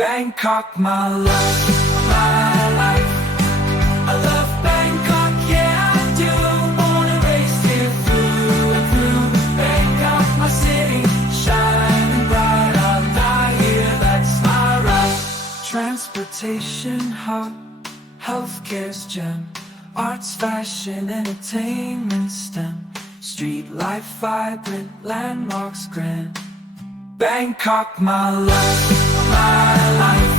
Bangkok, my love, my life. I love Bangkok, yeah I do. Wanna race here through and through. Bangkok, my city, shining bright. I'll die here, that's my right. Transportation hub, healthcare's gem, arts, fashion, entertainment STEM. Street life vibrant, landmarks grand. Bangkok, my love, my life.